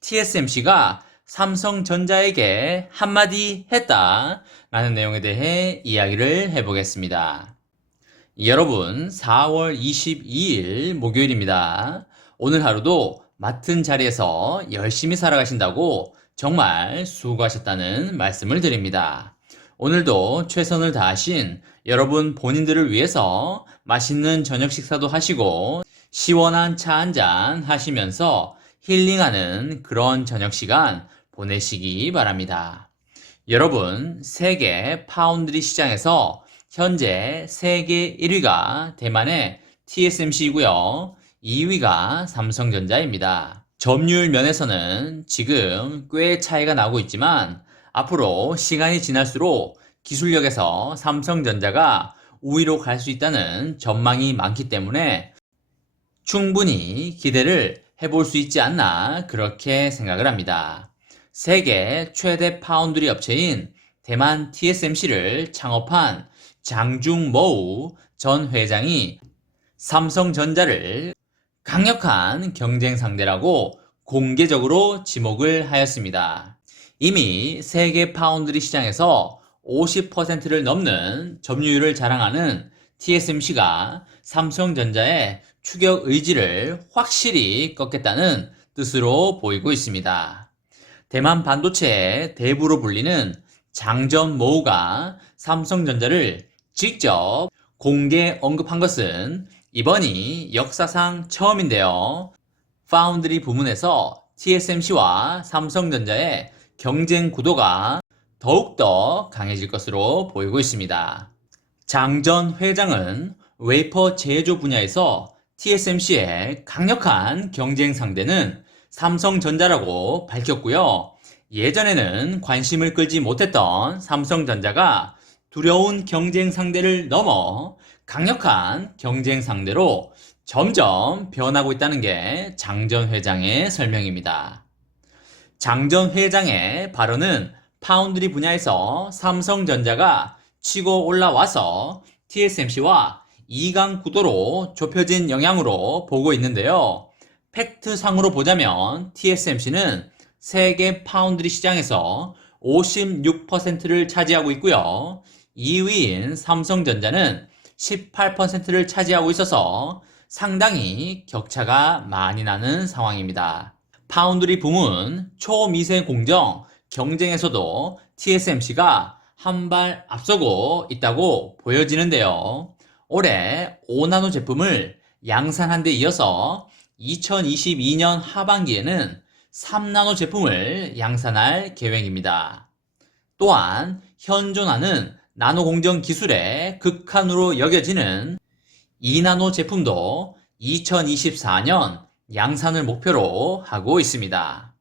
TSMC가 삼성전자에게 한마디 했다. 라는 내용에 대해 이야기를 해보겠습니다. 여러분, 4월 22일 목요일입니다. 오늘 하루도 맡은 자리에서 열심히 살아가신다고 정말 수고하셨다는 말씀을 드립니다. 오늘도 최선을 다하신 여러분 본인들을 위해서 맛있는 저녁 식사도 하시고 시원한 차 한 잔 하시면서 힐링하는 그런 저녁 시간 보내시기 바랍니다. 여러분, 세계 파운드리 시장에서 현재 세계 1위가 대만의 TSMC이고요. 2위가 삼성전자입니다. 점유율 면에서는 지금 꽤 차이가 나고 있지만 앞으로 시간이 지날수록 기술력에서 삼성전자가 우위로 갈 수 있다는 전망이 많기 때문에 충분히 기대를 해볼 수 있지 않나 그렇게 생각을 합니다. 세계 최대 파운드리 업체인 대만 TSMC를 창업한 장중머우 전 회장이 삼성전자를 강력한 경쟁 상대라고 공개적으로 지목을 하였습니다. 이미 세계 파운드리 시장에서 50%를 넘는 점유율을 자랑하는 TSMC가 삼성전자의 추격 의지를 확실히 꺾겠다는 뜻으로 보이고 있습니다. 대만 반도체의 대부로 불리는 장전 모우가 삼성전자를 직접 공개 언급한 것은 이번이 역사상 처음인데요. 파운드리 부문에서 TSMC와 삼성전자의 경쟁 구도가 더욱더 강해질 것으로 보이고 있습니다. 장 전 회장은 웨이퍼 제조 분야에서 TSMC의 강력한 경쟁 상대는 삼성전자라고 밝혔고요. 예전에는 관심을 끌지 못했던 삼성전자가 두려운 경쟁 상대를 넘어 강력한 경쟁 상대로 점점 변하고 있다는 게 장 전 회장의 설명입니다. 장 전 회장의 발언은 파운드리 분야에서 삼성전자가 치고 올라와서 TSMC와 2강 구도로 좁혀진 영향으로 보고 있는데요. 팩트상으로 보자면 TSMC는 세계 파운드리 시장에서 56%를 차지하고 있고요. 2위인 삼성전자는 18%를 차지하고 있어서 상당히 격차가 많이 나는 상황입니다. 파운드리 부문 초미세 공정 경쟁에서도 TSMC가 한 발 앞서고 있다고 보여지는데요. 올해 5나노 제품을 양산한 데 이어서 2022년 하반기에는 3나노 제품을 양산할 계획입니다. 또한 현존하는 나노 공정 기술의 극한으로 여겨지는 2나노 제품도 2024년 양산을 목표로 하고 있습니다.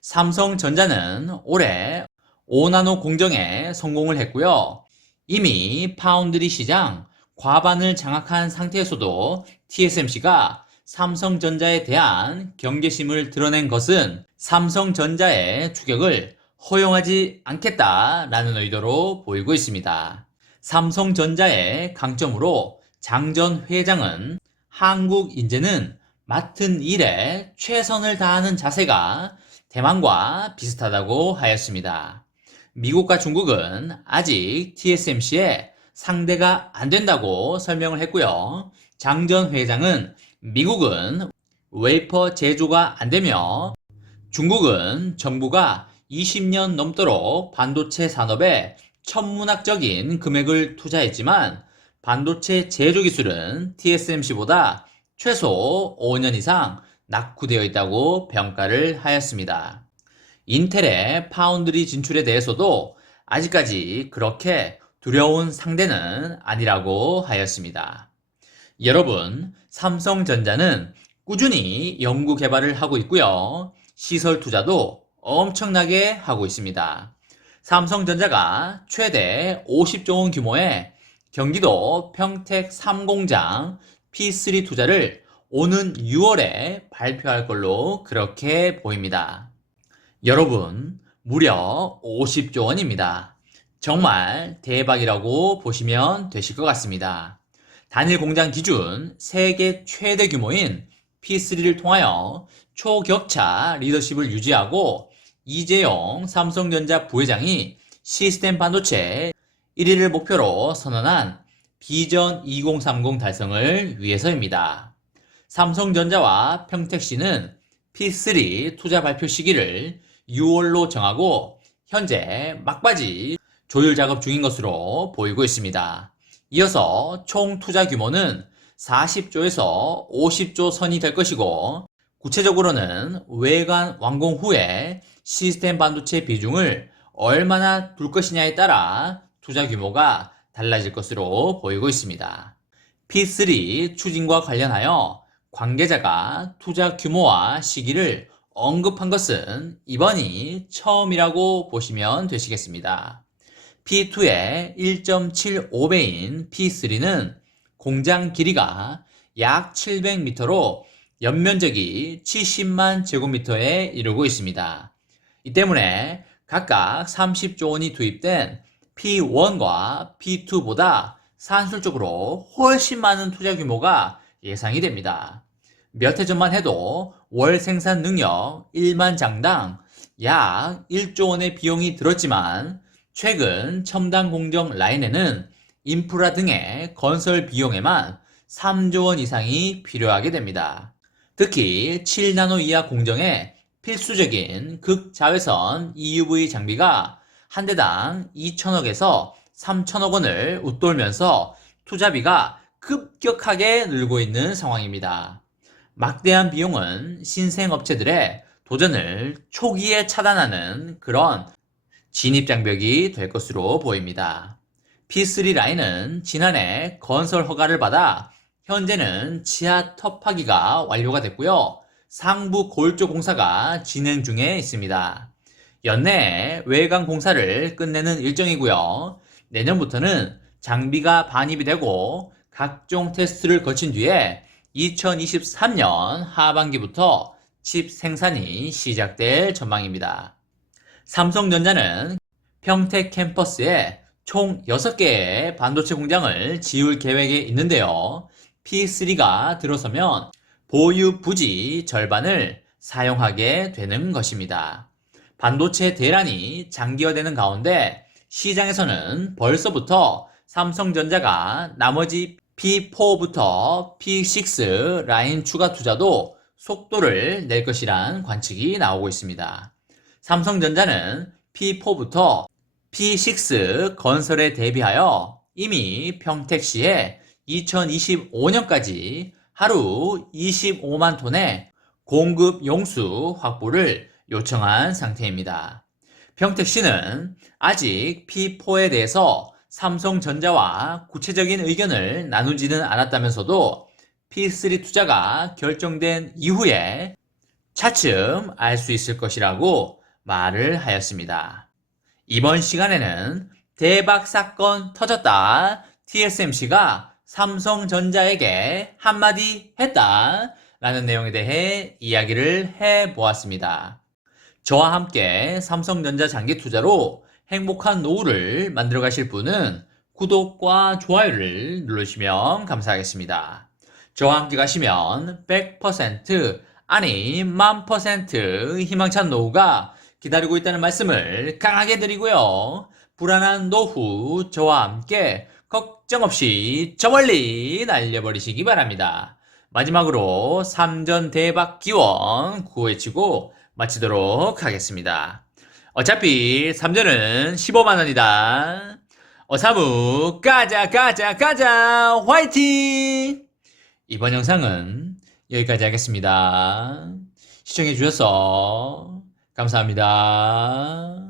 삼성전자는 올해 5나노 공정에 성공을 했고요. 이미 파운드리 시장 과반을 장악한 상태에서도 TSMC가 삼성전자에 대한 경계심을 드러낸 것은 삼성전자의 추격을 허용하지 않겠다라는 의도로 보이고 있습니다. 삼성전자의 강점으로 장 전 회장은 한국 인재는 맡은 일에 최선을 다하는 자세가 대만과 비슷하다고 하였습니다. 미국과 중국은 아직 TSMC의 상대가 안 된다고 설명을 했고요. 장 전 회장은 미국은 웨이퍼 제조가 안 되며 중국은 정부가 20년 넘도록 반도체 산업에 천문학적인 금액을 투자했지만 반도체 제조 기술은 TSMC보다 최소 5년 이상 낙후되어 있다고 평가를 하였습니다. 인텔의 파운드리 진출에 대해서도 아직까지 그렇게 두려운 상대는 아니라고 하였습니다. 여러분, 삼성전자는 꾸준히 연구 개발을 하고 있고요. 시설 투자도 엄청나게 하고 있습니다. 삼성전자가 최대 50조 원 규모의 경기도 평택 3공장 P3 투자를 오는 6월에 발표할 걸로 그렇게 보입니다. 여러분, 무려 50조 원입니다. 정말 대박이라고 보시면 되실 것 같습니다. 단일 공장 기준 세계 최대 규모인 P3를 통하여 초격차 리더십을 유지하고 이재용 삼성전자 부회장이 시스템 반도체 1위를 목표로 선언한 비전 2030 달성을 위해서입니다. 삼성전자와 평택시는 P3 투자 발표 시기를 6월로 정하고 현재 막바지 조율 작업 중인 것으로 보이고 있습니다. 이어서 총 투자 규모는 40조에서 50조 선이 될 것이고 구체적으로는 외관 완공 후에 시스템 반도체 비중을 얼마나 둘 것이냐에 따라 투자 규모가 달라질 것으로 보이고 있습니다. P3 추진과 관련하여 관계자가 투자 규모와 시기를 언급한 것은 이번이 처음이라로 보시면 되시겠습니다. P2의 1.75배인 P3는 공장 길이가 약 700m로 연면적이 70만 제곱미터에 이르고 있습니다. 이 때문에 각각 30조 원이 투입된 P1과 P2보다 산술적으로 훨씬 많은 투자 규모가 예상이 됩니다. 몇 해 전만 해도 월 생산 능력 1만 장당 약 1조 원의 비용이 들었지만 최근 첨단 공정 라인에는 인프라 등의 건설 비용에만 3조 원 이상이 필요하게 됩니다. 특히 7나노 이하 공정에 필수적인 극자외선 EUV 장비가 한 대당 2천억에서 3천억 원을 웃돌면서 투자비가 급격하게 늘고 있는 상황입니다. 막대한 비용은 신생업체들의 도전을 초기에 차단하는 그런 진입장벽이 될 것으로 보입니다. P3 라인은 지난해 건설 허가를 받아 현재는 지하 터파기가 완료가 됐고요. 상부 골조 공사가 진행 중에 있습니다. 연내에 외관 공사를 끝내는 일정이고요. 내년부터는 장비가 반입이 되고 각종 테스트를 거친 뒤에 2023년 하반기부터 칩 생산이 시작될 전망입니다. 삼성전자는 평택 캠퍼스에 총 6개의 반도체 공장을 지을 계획에 있는데요. P3가 들어서면 보유 부지 절반을 사용하게 되는 것입니다. 반도체 대란이 장기화되는 가운데 시장에서는 벌써부터 삼성전자가 나머지 P4부터 P6 라인 추가 투자도 속도를 낼 것이란 관측이 나오고 있습니다. 삼성전자는 P4부터 P6 건설에 대비하여 이미 평택시에 2025년까지 하루 25만 톤의 공급 용수 확보를 요청한 상태입니다. 평택시는 아직 P4에 대해서 삼성전자와 구체적인 의견을 나누지는 않았다면서도 P3 투자가 결정된 이후에 차츰 알 수 있을 것이라고 말을 하였습니다. 이번 시간에는 대박 사건 터졌다. TSMC가 삼성전자에게 한마디 했다. 라는 내용에 대해 이야기를 해 보았습니다. 저와 함께 삼성전자 장기 투자로 행복한 노후를 만들어 가실 분은 구독과 좋아요를 누르시면 감사하겠습니다. 저와 함께 가시면 100% 아니 만 퍼센트 희망찬 노후가 기다리고 있다는 말씀을 강하게 드리고요. 불안한 노후 저와 함께 걱정 없이 저 멀리 날려버리시기 바랍니다. 마지막으로 3전 대박 기원 구호해치고 마치도록 하겠습니다. 어차피 3전은 15만원이다. 어사무 가자 가자 가자 화이팅! 이번 영상은 여기까지 하겠습니다. 시청해 주셔서 감사합니다.